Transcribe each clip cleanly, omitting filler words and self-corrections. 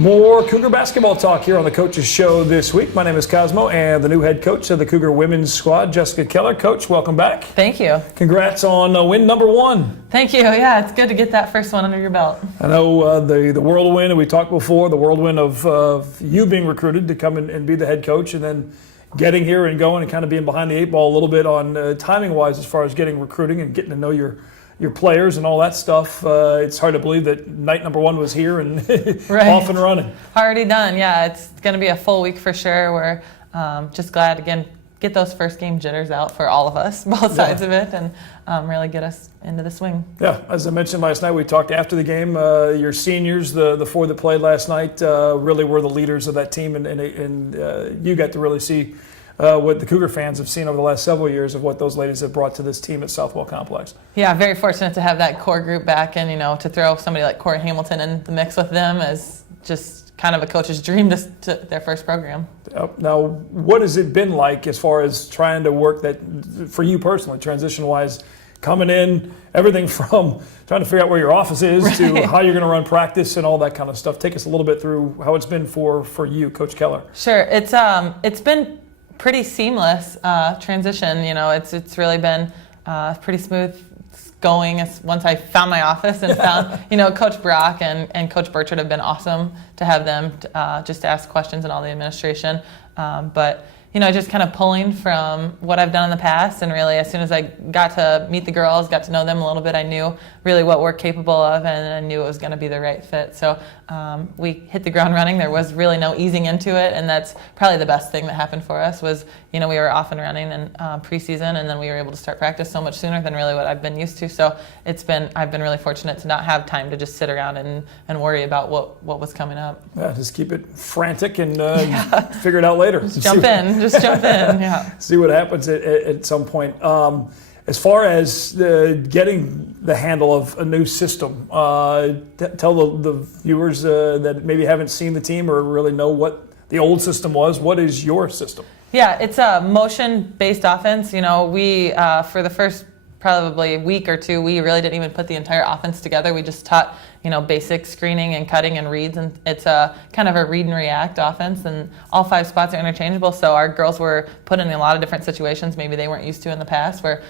More Cougar basketball talk here on the Coaches Show this week. My name is Cosmo, and the new head coach of the Cougar women's squad, Jessica Keller. Coach, welcome back. Thank you. Congrats on win number 1. Thank you. Yeah, it's good to get that first one under your belt. I know the whirlwind, and we talked before, the whirlwind of you being recruited to come and be the head coach, and then getting here and going and kind of being behind the 8 ball a little bit on timing-wise as far as getting recruiting and getting to know your players and all that stuff. It's hard to believe that night number 1 was here and right. Off and running. Already done. Yeah, it's going to be a full week for sure. We're just glad, again, get those first game jitters out for all of us, both sides of it, and really get us into the swing. Yeah, as I mentioned last night, we talked after the game. Your seniors, the 4 that played last night, really were the leaders of that team, and you got to really see what the Cougar fans have seen over the last several years of what those ladies have brought to this team at Southwell Complex. Yeah, very fortunate to have that core group back, and to throw somebody like Corey Hamilton in the mix with them is just kind of a coach's dream to their first program. Now, what has it been like as far as trying to work that, for you personally, transition-wise, coming in, everything from trying to figure out where your office is right. to how you're going to run practice and all that kind of stuff? Take us a little bit through how it's been for you, Coach Keller. Sure. It's been pretty seamless transition. It's really been pretty smooth going once I found my office and found, Coach Brock and Coach Burchard have been awesome to have them just to ask questions and all the administration. But just kind of pulling from what I've done in the past, and really as soon as I got to meet the girls, got to know them a little bit, I knew really what we're capable of, and I knew it was going to be the right fit. So we hit the ground running. There was really no easing into it, and that's probably the best thing that happened for us was, we were off and running in preseason, and then we were able to start practice so much sooner than really what I've been used to. So I've been really fortunate to not have time to just sit around and worry about what was coming up. Yeah, just keep it frantic and figure it out later. Just jump in, yeah. See what happens at some point. As far as getting the handle of a new system, tell the viewers that maybe haven't seen the team or really know what the old system was. What is your system? Yeah, it's a motion-based offense. We, for the first probably week or two, we really didn't even put the entire offense together. We just taught, basic screening and cutting and reads, and it's a kind of a read and react offense, and all 5 spots are interchangeable, so our girls were put in a lot of different situations maybe they weren't used to in the past, where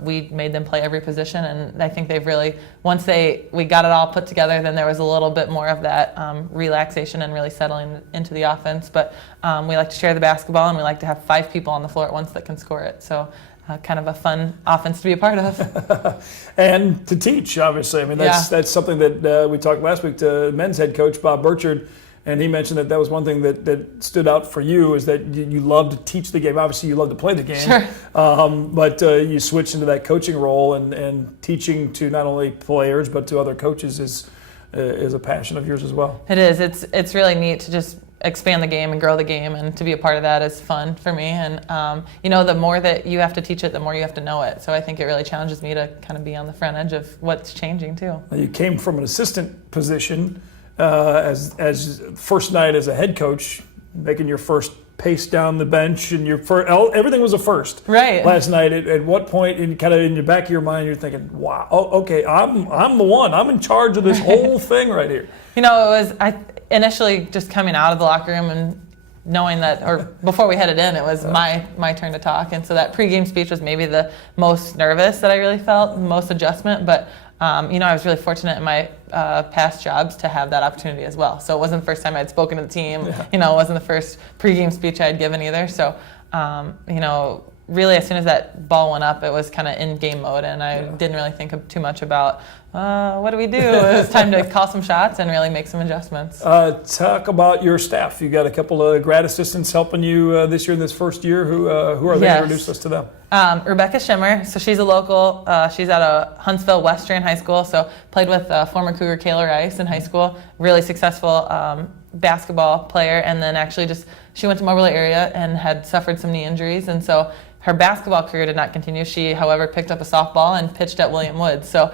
we made them play every position, and I think they've really, once we got it all put together, then there was a little bit more of that relaxation and really settling into the offense. But we like to share the basketball, and we like to have 5 people on the floor at once that can score it. So kind of a fun offense to be a part of. And to teach, obviously. I mean, that's something that we talked last week to men's head coach Bob Burchard, and he mentioned that was one thing that stood out for you, is that you love to teach the game. Obviously, you love to play the game. Sure. But you switched into that coaching role, and teaching to not only players but to other coaches is a passion of yours as well. It is. It's really neat to just expand the game and grow the game, and to be a part of that is fun for me. And the more that you have to teach it, the more you have to know it. So I think it really challenges me to kind of be on the front edge of what's changing too. Now, you came from an assistant position as first night as a head coach, making your first pace down the bench, and everything was a first. Right. Last night, at what point, in the back of your mind, you're thinking, "Wow, okay, I'm the one. I'm in charge of this whole thing right here." It was initially just coming out of the locker room and knowing that, or before we headed in, it was my turn to talk, and so that pregame speech was maybe the most nervous that I really felt, most adjustment. But I was really fortunate in my past jobs to have that opportunity as well. So it wasn't the first time I'd spoken to the team. It wasn't the first pregame speech I had given either. So really, as soon as that ball went up, it was kind of in game mode, and I didn't really think too much about what do we do. It was time to call some shots and really make some adjustments. Talk about your staff. You got a couple of grad assistants helping you this year in this first year. Who are they? Yes. Introduce us to them. Rebecca Schimmer. So she's a local. She's at a Huntsville Western High School. So played with former Cougar Keller Rice in high school. Really successful basketball player, and then actually she went to Moberly area and had suffered some knee injuries, and so her basketball career did not continue. She, however, picked up a softball and pitched at William Woods. So,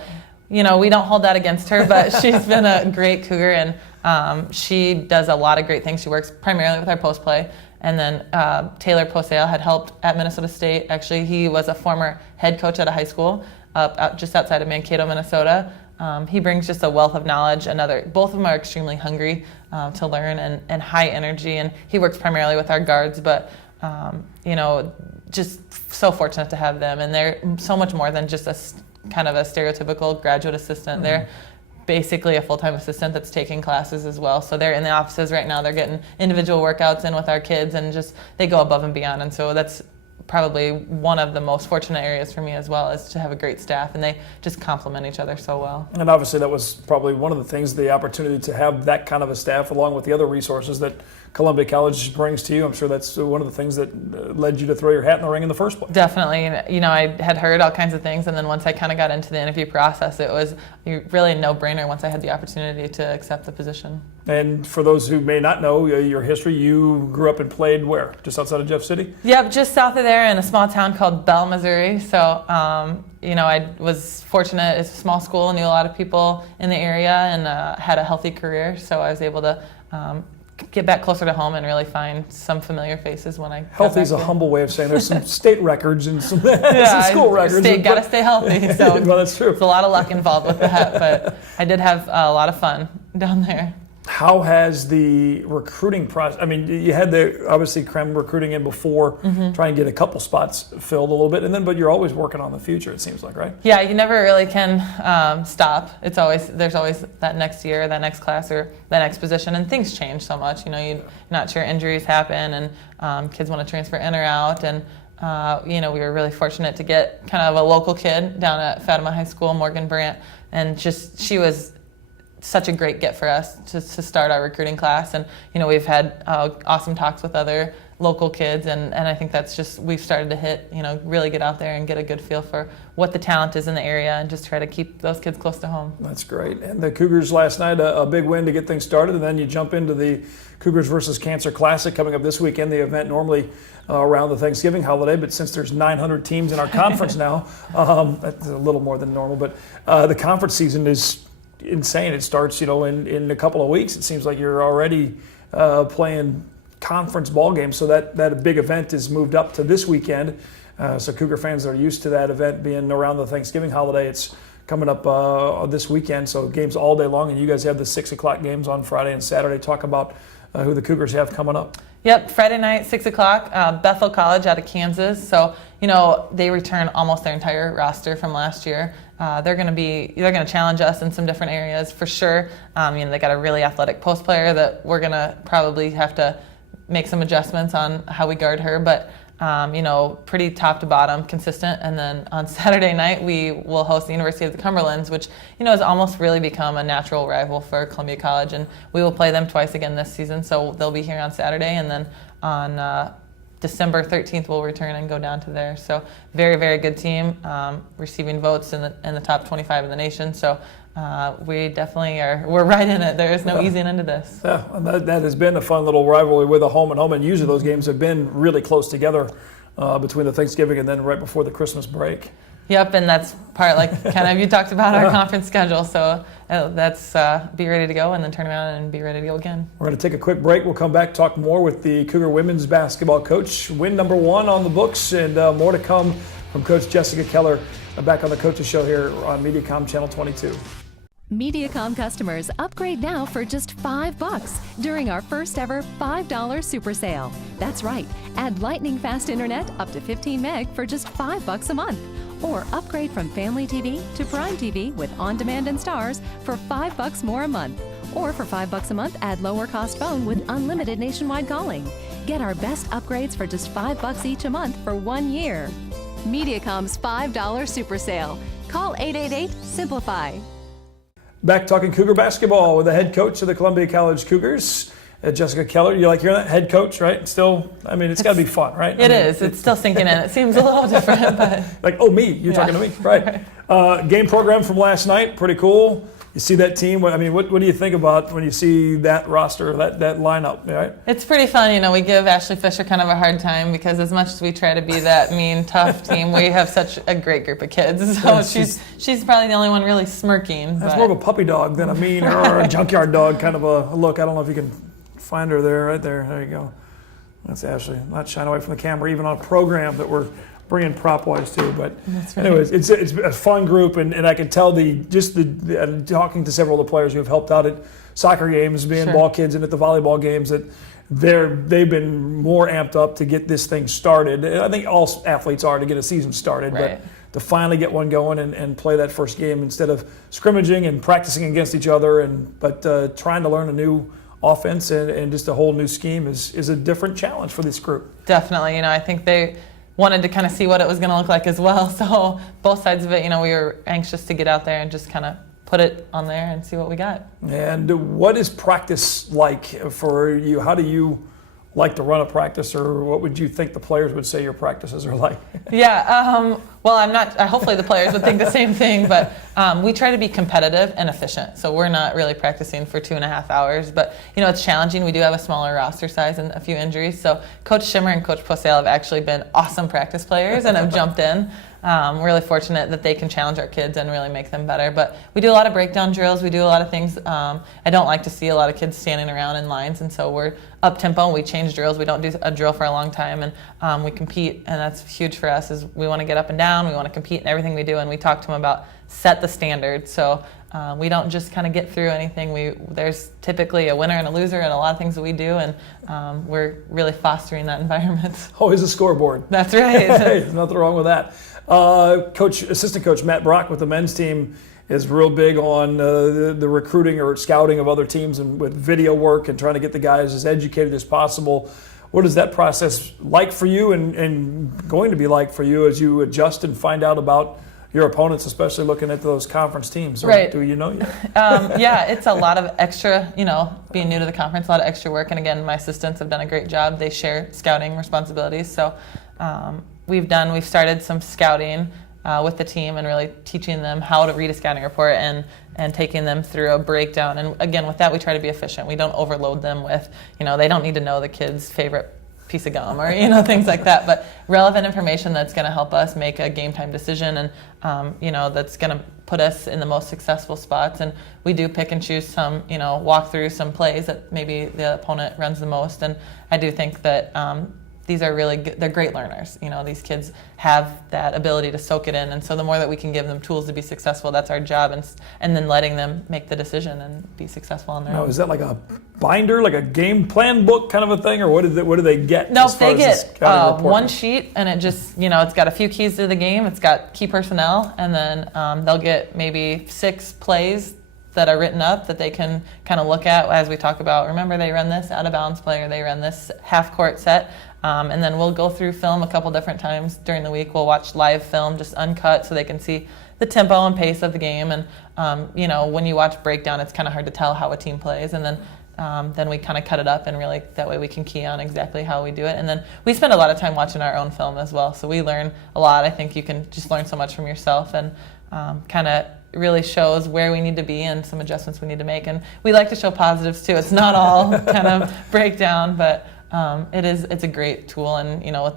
we don't hold that against her, but she's been a great Cougar, and she does a lot of great things. She works primarily with our post play. And then Taylor Posale had helped at Minnesota State. Actually, he was a former head coach at a high school just outside of Mankato, Minnesota. he brings just a wealth of knowledge. Both of them are extremely hungry to learn and high energy, and he works primarily with our guards, but just so fortunate to have them, and they're so much more than just kind of a stereotypical graduate assistant. They're basically a full-time assistant that's taking classes as well. So they're in the offices right now. They're getting individual workouts in with our kids, and just they go above and beyond. And so that's probably one of the most fortunate areas for me as well, is to have a great staff, and they just complement each other so well. And obviously that was probably one of the things, the opportunity to have that kind of a staff along with the other resources that Columbia College brings to you. I'm sure that's one of the things that led you to throw your hat in the ring in the first place. Definitely. I had heard all kinds of things, and then once I kind of got into the interview process, it was really a no-brainer once I had the opportunity to accept the position. And for those who may not know your history, you grew up and played where? Just outside of Jeff City? Yep, just south of there in a small town called Bell, Missouri. So, I was fortunate. It's a small school, knew a lot of people in the area, and had a healthy career. So I was able to get back closer to home and really find some familiar faces when I Healthy is a humble way of saying there's some state records and some, some school records. Got to stay healthy. So well, that's true. There's a lot of luck involved with that, but I did have a lot of fun down there. How has the recruiting process, I mean, you had the, obviously, Krem recruiting in before, trying to get a couple spots filled a little bit, and then, but you're always working on the future, it seems like, right? Yeah, you never really can stop. There's always that next year, that next class, or that next position, and things change so much. You're not sure, injuries happen, and kids want to transfer in or out, and we were really fortunate to get kind of a local kid down at Fatima High School, Morgan Brandt, and she was such a great get for us to start our recruiting class. And we've had awesome talks with other local kids, and I think that's just, we've started to hit, really get out there and get a good feel for what the talent is in the area, and just try to keep those kids close to home. That's great. And the Cougars last night, a big win to get things started, and then you jump into the Cougars versus Cancer Classic coming up this weekend, the event normally around the Thanksgiving holiday, but since there's 900 teams in our conference now, that's a little more than normal, but the conference season is insane. It starts, in a couple of weeks. It seems like you're already playing conference ball games. So that big event is moved up to this weekend. So Cougar fans are used to that event being around the Thanksgiving holiday. It's coming up this weekend. So games all day long, and you guys have the 6 o'clock games on Friday and Saturday. Talk about who the Cougars have coming up. Yep, Friday night, 6 o'clock, Bethel College out of Kansas. So, they return almost their entire roster from last year. They're going to challenge us in some different areas for sure. They got a really athletic post player that we're going to probably have to make some adjustments on how we guard her, but pretty top to bottom consistent. And then on Saturday night, we will host the University of the Cumberlands, which, has almost really become a natural rival for Columbia College. And we will play them twice again this season. So they'll be here on Saturday, and then on December 13th, we'll return and go down to there. So very, very good team, receiving votes in the top 25 in the nation. So we definitely we're right in it. There is no easy end to this. Yeah, and that has been a fun little rivalry with a home and home, and usually those games have been really close together between the Thanksgiving and then right before the Christmas break. Yep, and that's part, kind of, you talked about our conference schedule, so that's be ready to go and then turn around and be ready to go again. We're going to take a quick break. We'll come back, talk more with the Cougar women's basketball coach. Win number 1 on the books, and more to come from Coach Jessica Keller back on the Coaches Show here on Mediacom Channel 22. Mediacom customers upgrade now for just $5 during our first ever $5 super sale. That's right, add lightning fast internet up to 15 meg for just $5 a month. Or upgrade from Family TV to Prime TV with on-demand and stars for $5 more a month. Or for $5 a month, add lower cost phone with unlimited nationwide calling. Get our best upgrades for just $5 each a month for 1 year. Mediacom's $5 super sale. Call 888-SIMPLIFY. Back talking Cougar basketball with the head coach of the Columbia College Cougars, Jessica Keller. You like hearing that? Head coach, right? Still, it's got to be fun, right? It is. It's still sinking in. It seems a little different, but like, me? You're talking to me, right? Game program from last night, pretty cool. You see that team. What do you think about when you see that roster, that lineup? Right? It's pretty fun. We give Ashley Fisher kind of a hard time because as much as we try to be that mean, tough team, we have such a great group of kids. So she's probably the only one really smirking. That's more of a puppy dog than a mean or a junkyard dog kind of a look. I don't know if you can find her there, right there. There you go. That's Ashley. Not shying away from the camera, even on a program that we're bring in prop wise too. But That's right. anyways, it's a fun group, and I can tell talking to several of the players who have helped out at soccer games, being Sure. ball kids, and at the volleyball games, that they've been more amped up to get this thing started. And I think all athletes are to get a season started, Right. but to finally get one going and play that first game instead of scrimmaging and practicing against each other, but trying to learn a new offense and just a whole new scheme is a different challenge for this group. Definitely. I think they wanted to kind of see what it was going to look like as well. So both sides of it, we were anxious to get out there and just kind of put it on there and see what we got. And what is practice like for you? How do you like to run a practice, or what would you think the players would say your practices are like? Yeah, well, I'm not, hopefully the players would think the same thing, but we try to be competitive and efficient. So we're not really practicing for 2.5 hours, but it's challenging. We do have a smaller roster size and a few injuries. So Coach Shimmer and Coach Posale have actually been awesome practice players and have jumped in. We're really fortunate that they can challenge our kids and really make them better. But we do a lot of breakdown drills. We do a lot of things. I don't like to see a lot of kids standing around in lines, and so we're up tempo and we change drills. We don't do a drill for a long time, and we compete, and that's huge for us. Is we want to get up and down. We want to compete in everything we do, and we talk to them about set the standard. So we don't just kind of get through anything. There's typically a winner and a loser in a lot of things that we do, and we're really fostering that environment. Always a scoreboard. That's right. There's nothing wrong with that. Assistant coach Matt Brock with the men's team is real big on the recruiting or scouting of other teams, and with video work and trying to get the guys as educated as possible. What is that process like for you, and going to be like for you as you adjust and find out about your opponents, especially looking at those conference teams? Or Right. do you know yet? Yeah, it's a lot of extra, being new to the conference, a lot of extra work. And again, my assistants have done a great job. They share scouting responsibilities. So we've started some scouting with the team and really teaching them how to read a scouting report and taking them through a breakdown. And again, with that, we try to be efficient. We don't overload them with, they don't need to know the kid's favorite piece of gum or things like that, but relevant information that's going to help us make a game time decision, and that's going to put us in the most successful spots. And we do pick and choose some, walk through some plays that maybe the opponent runs the most. And I do think that these are really good, they're great learners. These kids have that ability to soak it in, and so the more that we can give them tools to be successful, that's our job, and then letting them make the decision and be successful on their own. Is that like a binder, like a game plan book kind of a thing, or what do they get? No, as far they as get the scouting report? one sheet, and it just, it's got a few keys to the game. It's got key personnel, and then they'll get maybe 6 plays that are written up that they can kind of look at as we talk about. Remember, they run this out of bounds play, or they run this half court set, and then we'll go through film a couple different times during the week. We'll watch live film, just uncut, so they can see the tempo and pace of the game. And when you watch breakdown, it's kind of hard to tell how a team plays, and then we kind of cut it up, and really that way we can key on exactly how we do it. And then we spend a lot of time watching our own film as well, so we learn a lot. I think you can just learn so much from yourself, and kind of really shows where we need to be and some adjustments we need to make. And we like to show positives too. It's not all kind of breakdown, but it's a great tool, and with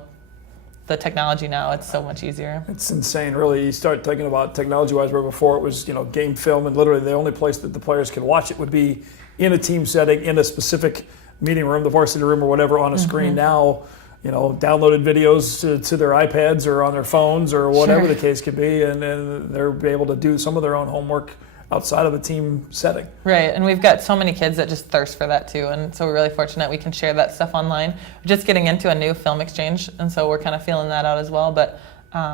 the technology now, it's so much easier. It's insane, really. You start thinking about technology-wise, where before it was, game film, and literally the only place that the players could watch it would be in a team setting, in a specific meeting room, the varsity room, or whatever, on a screen. Now, downloaded videos to their iPads or on their phones or whatever Sure. the case could be, and they're able to do some of their own homework outside of a team setting. Right, and we've got so many kids that just thirst for that too, and so we're really fortunate we can share that stuff online. We're just getting into a new film exchange, and so we're kind of feeling that out as well, but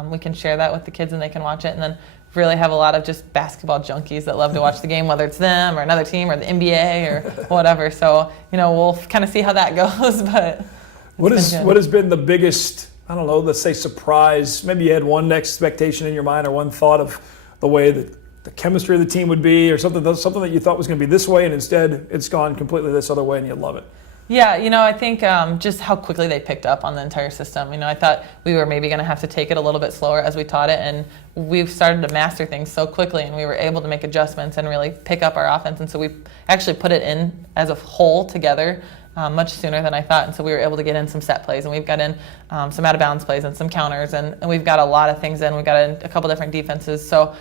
we can share that with the kids and they can watch it, and then really have a lot of just basketball junkies that love to watch the game, whether it's them or another team or the NBA or whatever. So, we'll kind of see how that goes, but what has been the biggest, I don't know, let's say surprise? Maybe you had one expectation in your mind or one thought of the way that the chemistry of the team would be, or something that you thought was going to be this way, and instead it's gone completely this other way, and you love it. Yeah, I think just how quickly they picked up on the entire system. I thought we were maybe going to have to take it a little bit slower as we taught it, and we've started to master things so quickly, and we were able to make adjustments and really pick up our offense, and so we actually put it in as a whole together much sooner than I thought, and so we were able to get in some set plays, and we've got in some out-of-bounds plays and some counters, and we've got a lot of things in. We've got in a couple different defenses, so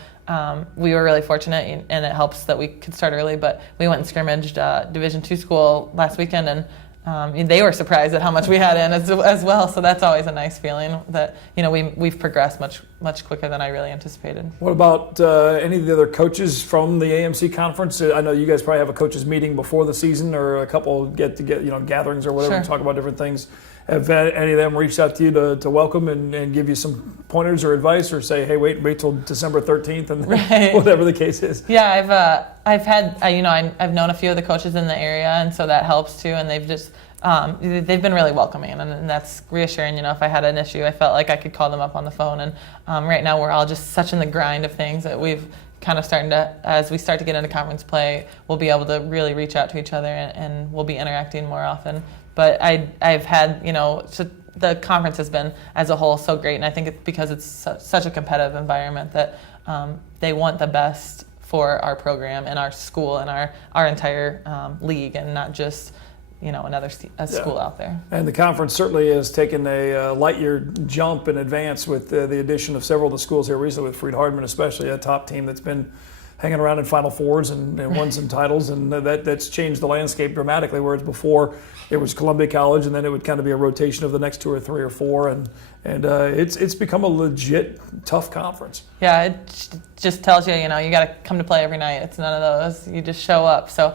we were really fortunate, and it helps that we could start early, but we went and scrimmaged Division II school last weekend, and they were surprised at how much we had in as well. So that's always a nice feeling that we've progressed much quicker than I really anticipated. What about any of the other coaches from the AMC conference? I know you guys probably have a coaches meeting before the season, or a couple gatherings or whatever, Sure. to talk about different things. Have any of them reached out to you to welcome and give you some pointers or advice, or say, hey, wait till December 13th and Right. whatever the case is? Yeah, I've had I've known a few of the coaches in the area, and so that helps too. And they've just they've been really welcoming, and that's reassuring. If I had an issue, I felt like I could call them up on the phone. And right now we're all just such in the grind of things that we've kind of starting to, as we start to get into conference play, we'll be able to really reach out to each other, and we'll be interacting more often. But I've had, so the conference has been as a whole so great, and I think it's because it's such a competitive environment that they want the best for our program and our school and our entire league, and not just another school out there. And the conference certainly has taken a light year jump in advance with the addition of several of the schools here recently, with Freed-Hardeman especially, a top team that's been hanging around in Final Fours and won some titles, and that's changed the landscape dramatically, whereas before it was Columbia College, and then it would kind of be a rotation of the next 2 or 3 or 4, and it's become a legit tough conference. Yeah, it just tells you, you got to come to play every night. It's none of those. You just show up. So,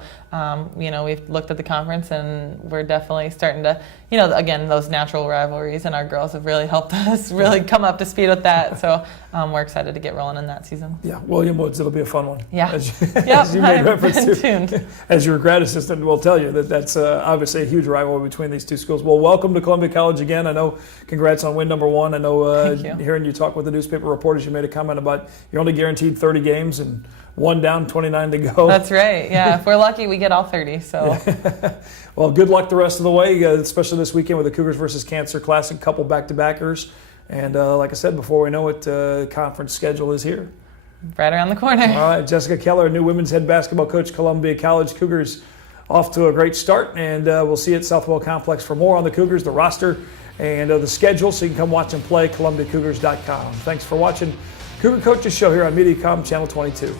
we've looked at the conference, and we're definitely starting to, again, those natural rivalries, and our girls have really helped us really come up to speed with that. So, we're excited to get rolling in that season. Yeah, William Woods, it'll be a fun one. Yeah. As you made reference to. Tuned. As your grad assistant will tell you, that's obviously a huge rivalry between these two schools. Well, welcome to Columbia College again. I know, congrats on win number 1. I know hearing you talk with the newspaper reporters, you made a comment about you're only guaranteed 30 games and 1 down, 29 to go. That's right. Yeah, if we're lucky, we get all 30. So. Well, good luck the rest of the way, especially this weekend with the Cougars versus Cancer Classic, couple back-to-backers. And like I said, before we know it, conference schedule is here. Right around the corner. All right, Jessica Keller, new women's head basketball coach, Columbia College. Cougars off to a great start, and we'll see you at Southwell Complex for more on the Cougars, the roster, and the schedule, so you can come watch and play, ColumbiaCougars.com. Thanks for watching Cougar Coaches Show here on MediaCom Channel 22.